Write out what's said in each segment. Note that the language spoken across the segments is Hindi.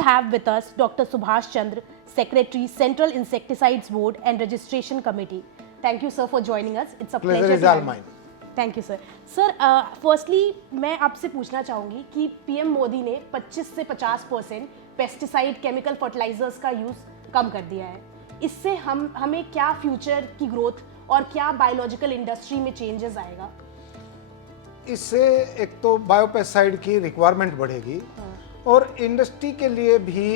have with us Dr. Subhash Chandra, Secretary, Central Insecticides Board and Registration Committee. Thank you, sir, for joining us. It's a pleasure. Pleasure is all mine. Thank you sir. Sir firstly मैं आपसे पूछना चाहूँगी कि पीएम मोदी ने 25 से 50% पेस्टिसाइड केमिकल फर्टिलाइजर्स का यूज़ कम कर दिया है. इससे हमें क्या फ्यूचर की ग्रोथ और क्या बायोलॉजिकल इंडस्ट्री में चेंजेस आएगा? इससे एक तो बायोपेस्टिसाइड की रिक्वायरमेंट बढ़ेगी और इंडस्ट्री के लिए भी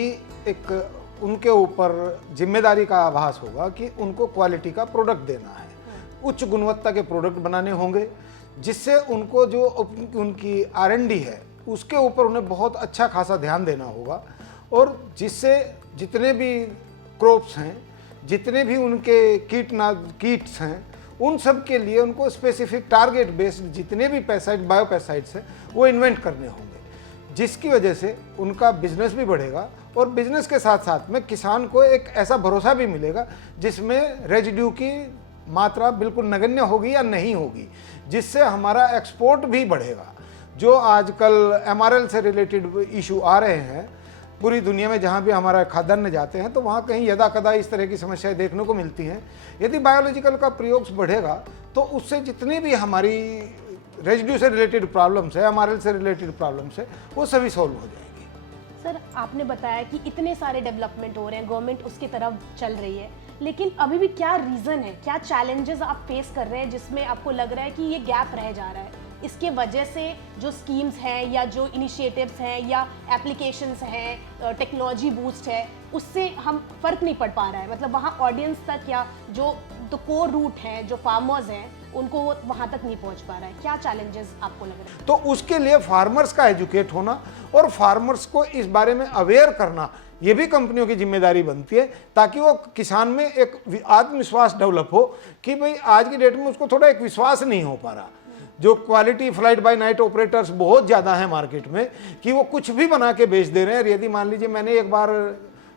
एक उनके ऊपर जिम्मेदारी का आभास होगा कि उनको क्वालिटी का प्रोडक्ट देना है, उच्च गुणवत्ता के प्रोडक्ट बनाने होंगे, जिससे उनको जो उनकी R&D है उसके ऊपर उन्हें बहुत अच्छा खासा ध्यान देना होगा और जिससे जितने भी क्रॉप्स हैं, जितने भी उनके कीट्स हैं, उन सब के लिए उनको स्पेसिफिक टारगेट बेस्ड जितने भी पेस्टिसाइड बायोपेस्टिसाइड्स हैं वो इन्वेंट करने होंगे, जिसकी वजह से उनका बिजनेस भी बढ़ेगा और बिजनेस के साथ साथ में किसान को एक ऐसा भरोसा भी मिलेगा जिसमें रेजिड्यू की मात्रा बिल्कुल नगण्य होगी या नहीं होगी, जिससे हमारा एक्सपोर्ट भी बढ़ेगा. जो आजकल MRL से रिलेटेड इशू आ रहे हैं पूरी दुनिया में, जहाँ भी हमारा खाद्यान्न जाते हैं तो वहाँ कहीं यदा कदा इस तरह की समस्याएं देखने को मिलती हैं. यदि बायोलॉजिकल का प्रयोग बढ़ेगा तो उससे जितनी भी हमारी रेजिड्यू से रिलेटेड प्रॉब्लम्स है, MRL से रिलेटेड प्रॉब्लम्स है, वो सभी सॉल्व हो जाएगी. सर आपने बताया कि इतने सारे डेवलपमेंट हो रहे हैं, गवर्नमेंट उसकी तरफ चल रही है, लेकिन अभी भी क्या रीज़न है, क्या चैलेंजेस आप फेस कर रहे हैं जिसमें आपको लग रहा है कि ये गैप रह जा रहा है? इसके वजह से जो स्कीम्स हैं या जो इनिशिएटिव्स हैं या एप्लीकेशंस हैं, टेक्नोलॉजी बूस्ट है, उससे हम फ़र्क नहीं पड़ पा रहा है, मतलब वहाँ ऑडियंस तक या जो तो कोर रूट हैं, जो फार्मर्स हैं, उनको वहाँ तक नहीं पहुँच पा रहा है. क्या चैलेंजेस आपको लग रहे हैं? तो उसके लिए फार्मर्स का एजुकेट होना और फार्मर्स को इस बारे में अवेयर करना, ये भी कंपनियों की जिम्मेदारी बनती है, ताकि वो किसान में एक आत्मविश्वास डेवलप हो कि भाई आज की डेट में उसको थोड़ा एक विश्वास नहीं हो पा रहा. जो quality flight by night operators बहुत ज़्यादा हैं मार्केट में कि वो कुछ भी बना के बेच दे रहे हैं. यदि मान लीजिए मैंने एक बार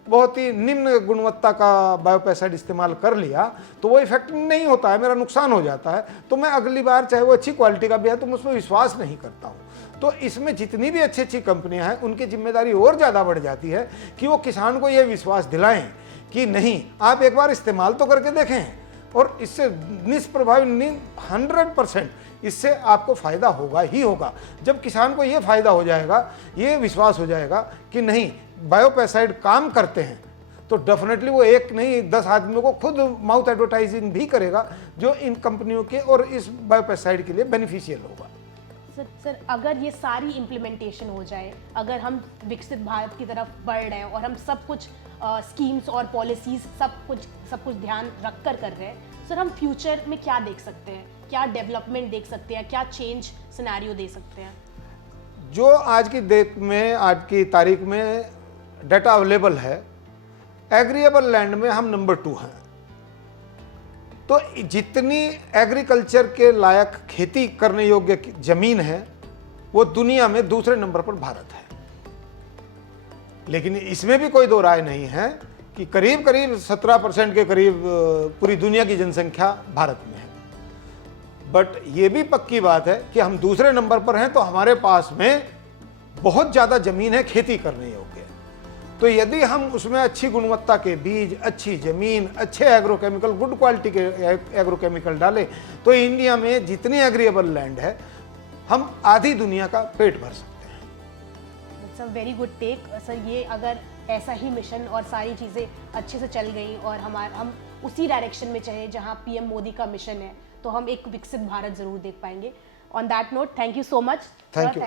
बहुत ही निम्न गुणवत्ता का बायोपेस्टिसाइड इस्तेमाल कर लिया तो वो इफेक्टिव नहीं होता है, मेरा नुकसान हो जाता है, तो मैं अगली बार चाहे वो अच्छी क्वालिटी का भी है तो मैं उस पर विश्वास नहीं करता हूँ. तो इसमें जितनी भी अच्छी अच्छी कंपनियां हैं उनकी जिम्मेदारी और ज़्यादा बढ़ जाती है कि वो किसान को ये विश्वास दिलाएं कि नहीं, आप एक बार इस्तेमाल तो करके देखें और इससे निष्प्रभावी 100% इससे आपको फ़ायदा होगा ही होगा. जब किसान को ये फ़ायदा हो जाएगा, ये विश्वास हो जाएगा कि नहीं बायोपेस्टिसाइड काम करते हैं, तो डेफिनेटली वो एक नहीं 10 आदमियों को खुद माउथ एडवर्टाइजिंग भी करेगा जो इन कंपनियों के और इस बायोपेस्टिसाइड के लिए बेनिफिशियल होगा. सर अगर ये सारी इम्प्लीमेंटेशन हो जाए, अगर हम विकसित भारत की तरफ बढ़ रहे हैं और हम सब कुछ स्कीम्स और पॉलिसीज़ सब कुछ ध्यान रख कर रहे हैं, सर हम फ्यूचर में क्या देख सकते हैं, क्या डेवलपमेंट देख सकते हैं, क्या चेंज सिनेरियो दे सकते हैं? जो आज की डेट में, आज की तारीख में डाटा अवेलेबल है, एग्रीएबल लैंड में हम नंबर 2 हैं. तो जितनी एग्रीकल्चर के लायक खेती करने योग्य जमीन है वो दुनिया में दूसरे नंबर पर भारत है. लेकिन इसमें भी कोई दो राय नहीं है कि करीब करीब 17% के करीब पूरी दुनिया की जनसंख्या भारत में है. बट ये भी पक्की बात है कि हम दूसरे नंबर पर हैं तो हमारे पास में बहुत ज़्यादा ज़मीन है खेती करने योग्य. तो यदि हम उसमें अच्छी गुणवत्ता के बीज, अच्छी ज़मीन, अच्छे एग्रोकेमिकल, गुड क्वालिटी के एग्रोकेमिकल डालें तो इंडिया में जितनी एग्रीएबल लैंड है हम आधी दुनिया का पेट भर सकते हैं. It's a very good take sir. ये अगर ऐसा ही मिशन और सारी चीज़ें अच्छे से चल गई और हम उसी डायरेक्शन में चले जहाँ पीएम मोदी का मिशन है, तो हम एक विकसित भारत ज़रूर देख पाएंगे. On that note, thank you so much. Thank you.